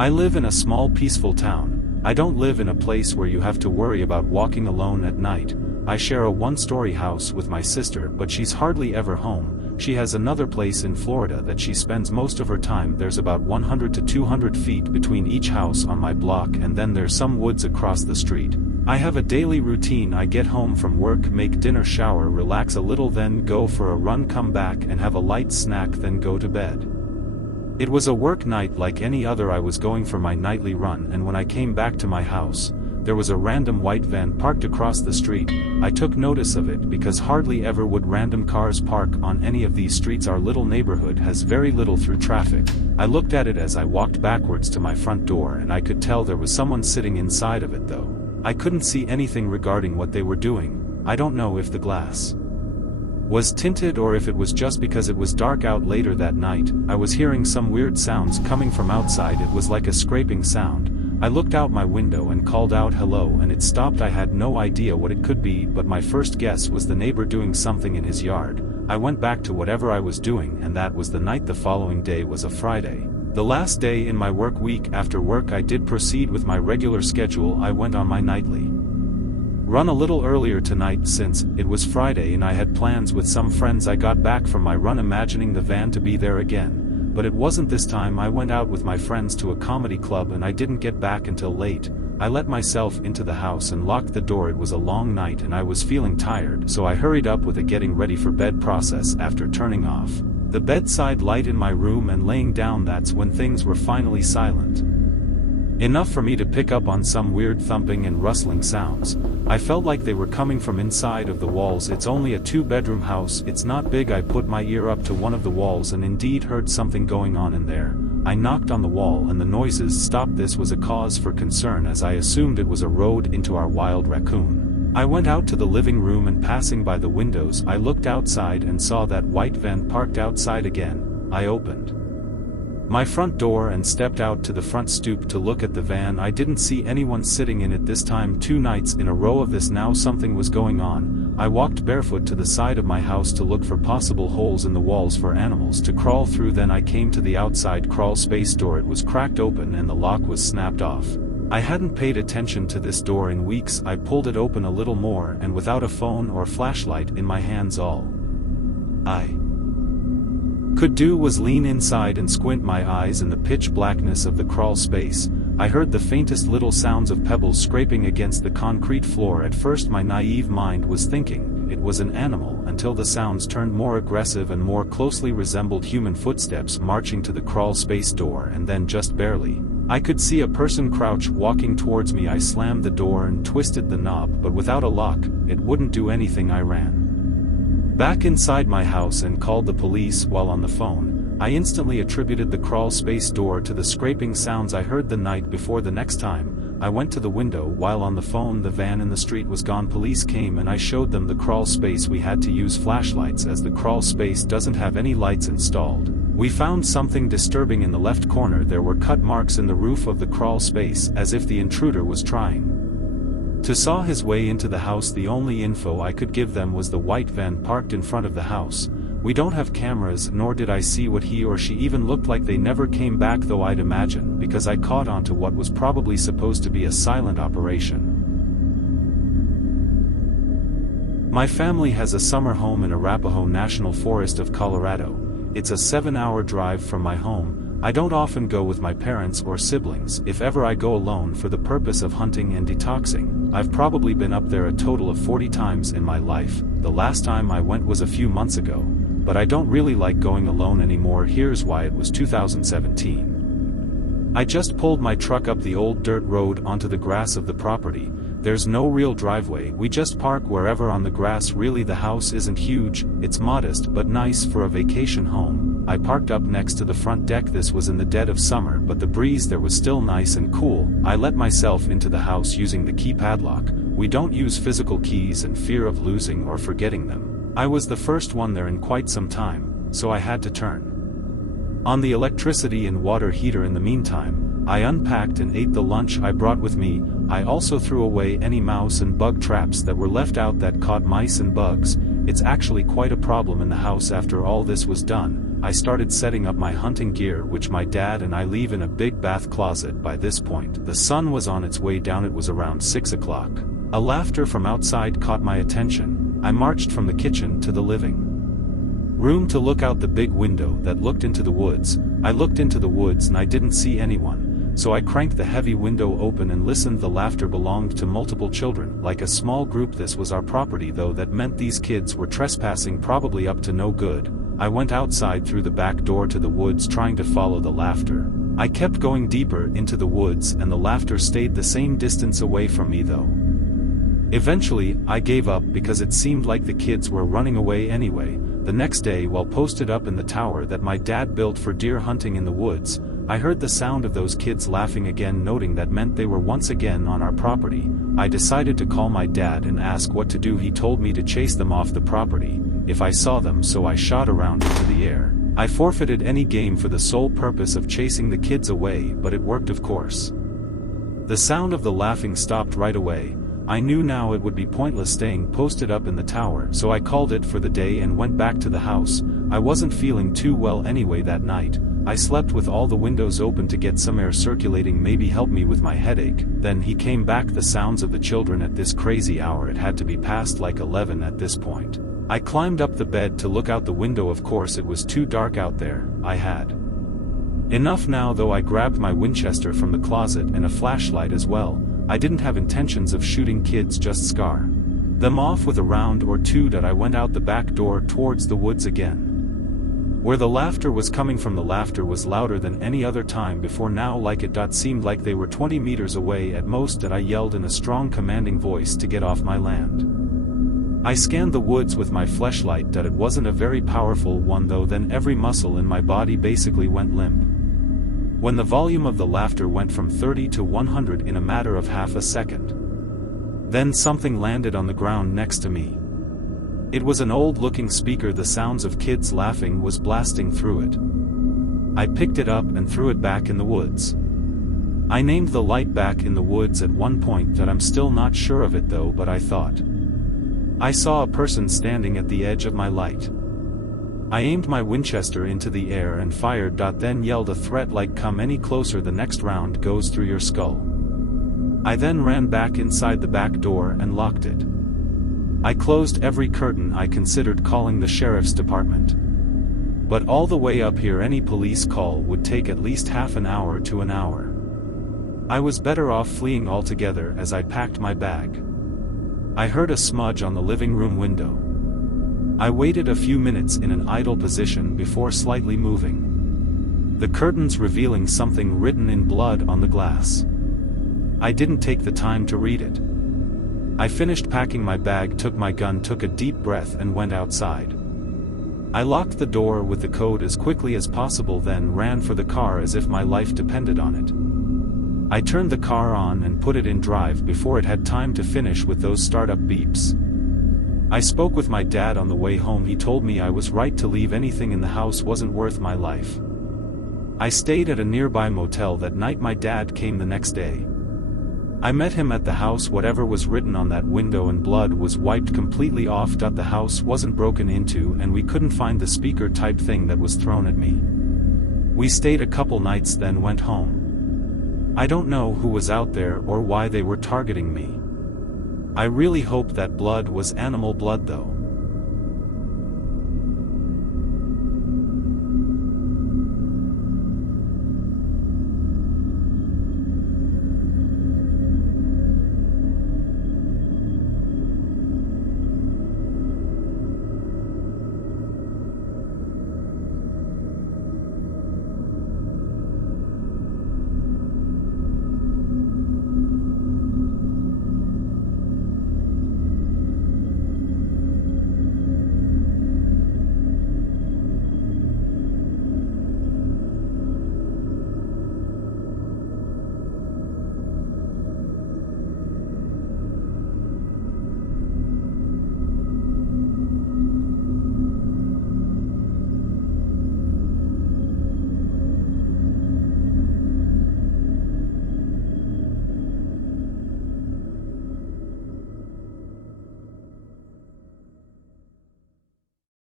I live in a small peaceful town. I don't live in a place where you have to worry about walking alone at night. I share a one-story house with my sister, but she's hardly ever home. She has another place in Florida that she spends most of her time. There's about 100 to 200 feet between each house on my block, and then there's some woods across the street. I have a daily routine. I get home from work, make dinner, shower, relax a little, then go for a run, come back and have a light snack, then go to bed. It was a work night like any other. I was going for my nightly run, and when I came back to my house, there was a random white van parked across the street. I took notice of it because hardly ever would random cars park on any of these streets. Our little neighborhood has very little through traffic. I looked at it as I walked backwards to my front door, and I could tell there was someone sitting inside of it, though I couldn't see anything regarding what they were doing. I don't know if the glass was tinted or if it was just because it was dark out. Later that night, I was hearing some weird sounds coming from outside. It was like a scraping sound. I looked out my window and called out hello, and it stopped. I had no idea what it could be, but my first guess was the neighbor doing something in his yard. I went back to whatever I was doing, and that was the night. The following day was a Friday, the last day in my work week. After work I did proceed with my regular schedule. I went on my nightly run a little earlier tonight since it was Friday and I had plans with some friends. I got back from my run imagining the van to be there again, but it wasn't this time. I went out with my friends to a comedy club and I didn't get back until late. I let myself into the house and locked the door. It was a long night and I was feeling tired, so I hurried up with a getting ready for bed process. After turning off the bedside light in my room and laying down, that's when things were finally silent enough for me to pick up on some weird thumping and rustling sounds. I felt like they were coming from inside of the walls. It's only a 2-bedroom house, it's not big. I put my ear up to one of the walls and indeed heard something going on in there. I knocked on the wall and the noises stopped. This was a cause for concern, as I assumed it was a road into our wild raccoon. I went out to the living room and passing by the windows, I looked outside and saw that white van parked outside again. I opened my front door and stepped out to the front stoop to look at the van. I didn't see anyone sitting in it this time. 2 nights in a row of this now. Something was going on. I walked barefoot to the side of my house to look for possible holes in the walls for animals to crawl through. Then I came to the outside crawl space door. It was cracked open and the lock was snapped off. I hadn't paid attention to this door in weeks. I pulled it open a little more, and without a phone or flashlight in my hands, all I could do was lean inside and squint my eyes in the pitch blackness of the crawl space. I heard the faintest little sounds of pebbles scraping against the concrete floor. At first my naive mind was thinking it was an animal, until the sounds turned more aggressive and more closely resembled human footsteps marching to the crawl space door, and then just barely I could see a person crouch walking towards me. I slammed the door and twisted the knob, but without a lock, it wouldn't do anything. I ran back inside my house and called the police. While on the phone, I instantly attributed the crawl space door to the scraping sounds I heard the night before. The next time I went to the window while on the phone, the van in the street was gone. Police came and I showed them the crawl space. We had to use flashlights as the crawl space doesn't have any lights installed. We found something disturbing in the left corner. There were cut marks in the roof of the crawl space, as if the intruder was trying to saw his way into the house. The only info I could give them was the white van parked in front of the house. We don't have cameras, nor did I see what he or she even looked like. They never came back, though I'd imagine because I caught on to what was probably supposed to be a silent operation. My family has a summer home in Arapahoe National Forest of Colorado. It's a 7-hour drive from my home. I don't often go with my parents or siblings. If ever, I go alone for the purpose of hunting and detoxing. I've probably been up there a total of 40 times in my life. The last time I went was a few months ago, but I don't really like going alone anymore. Here's why. It was 2017. I just pulled my truck up the old dirt road onto the grass of the property. There's no real driveway. We just park wherever on the grass. Really, the house isn't huge, it's modest but nice for a vacation home. I parked up next to the front deck. This was in the dead of summer, but the breeze there was still nice and cool. I let myself into the house using the key padlock. We don't use physical keys in fear of losing or forgetting them. I was the first one there in quite some time, so I had to turn on the electricity and water heater. In the meantime, I unpacked and ate the lunch I brought with me. I also threw away any mouse and bug traps that were left out that caught mice and bugs. It's actually quite a problem in the house. After all this was done, I started setting up my hunting gear, which my dad and I leave in a big bath closet. By this point, the sun was on its way down. It was around 6 o'clock. A laughter from outside caught my attention. I marched from the kitchen to the living room to look out the big window that looked into the woods. I looked into the woods and I didn't see anyone, so I cranked the heavy window open and listened. The laughter belonged to multiple children, like a small group. This was our property though, that meant these kids were trespassing, probably up to no good. I went outside through the back door to the woods, trying to follow the laughter. I kept going deeper into the woods and the laughter stayed the same distance away from me though. Eventually, I gave up because it seemed like the kids were running away anyway. The next day, while posted up in the tower that my dad built for deer hunting in the woods, I heard the sound of those kids laughing again. Noting that meant they were once again on our property, I decided to call my dad and ask what to do. He told me to chase them off the property if I saw them, so I shot around into the air. I forfeited any game for the sole purpose of chasing the kids away, but it worked of course. The sound of the laughing stopped right away. I knew now it would be pointless staying posted up in the tower, so I called it for the day and went back to the house. I wasn't feeling too well anyway that night. I slept with all the windows open to get some air circulating, maybe help me with my headache. Then he came back. The sounds of the children at this crazy hour. It had to be past like 11 at this point. I climbed up the bed to look out the window. Of course it was too dark out there. I had enough now though. I grabbed my Winchester from the closet and a flashlight as well. I didn't have intentions of shooting kids, just scare them off with a round or two. That I went out the back door towards the woods again, where the laughter was coming from. The laughter was louder than any other time before now, like it seemed like they were 20 meters away at most. That I yelled in a strong commanding voice to get off my land. I scanned the woods with my flashlight. That it wasn't a very powerful one though. Then every muscle in my body basically went limp when the volume of the laughter went from 30 to 100 in a matter of half a second. Then something landed on the ground next to me. It was an old-looking speaker. The sounds of kids laughing was blasting through it. I picked it up and threw it back in the woods. I named the light back in the woods at one point. That I'm still not sure of it though, but I thought I saw a person standing at the edge of my light. I aimed my Winchester into the air and fired. Then yelled a threat like, "Come any closer, the next round goes through your skull." I then ran back inside the back door and locked it. I closed every curtain. I considered calling the sheriff's department, but all the way up here any police call would take at least half an hour to an hour. I was better off fleeing altogether. As I packed my bag, I heard a smudge on the living room window. I waited a few minutes in an idle position before slightly moving the curtains, revealing something written in blood on the glass. I didn't take the time to read it. I finished packing my bag, took my gun, took a deep breath and went outside. I locked the door with the code as quickly as possible, then ran for the car as if my life depended on it. I turned the car on and put it in drive before it had time to finish with those startup beeps. I spoke with my dad on the way home. He told me I was right to leave. Anything in the house wasn't worth my life. I stayed at a nearby motel that night. My dad came the next day. I met him at the house. Whatever was written on that window and blood was wiped completely off. The house wasn't broken into and we couldn't find the speaker type thing that was thrown at me. We stayed a couple nights then went home. I don't know who was out there or why they were targeting me. I really hope that blood was animal blood though.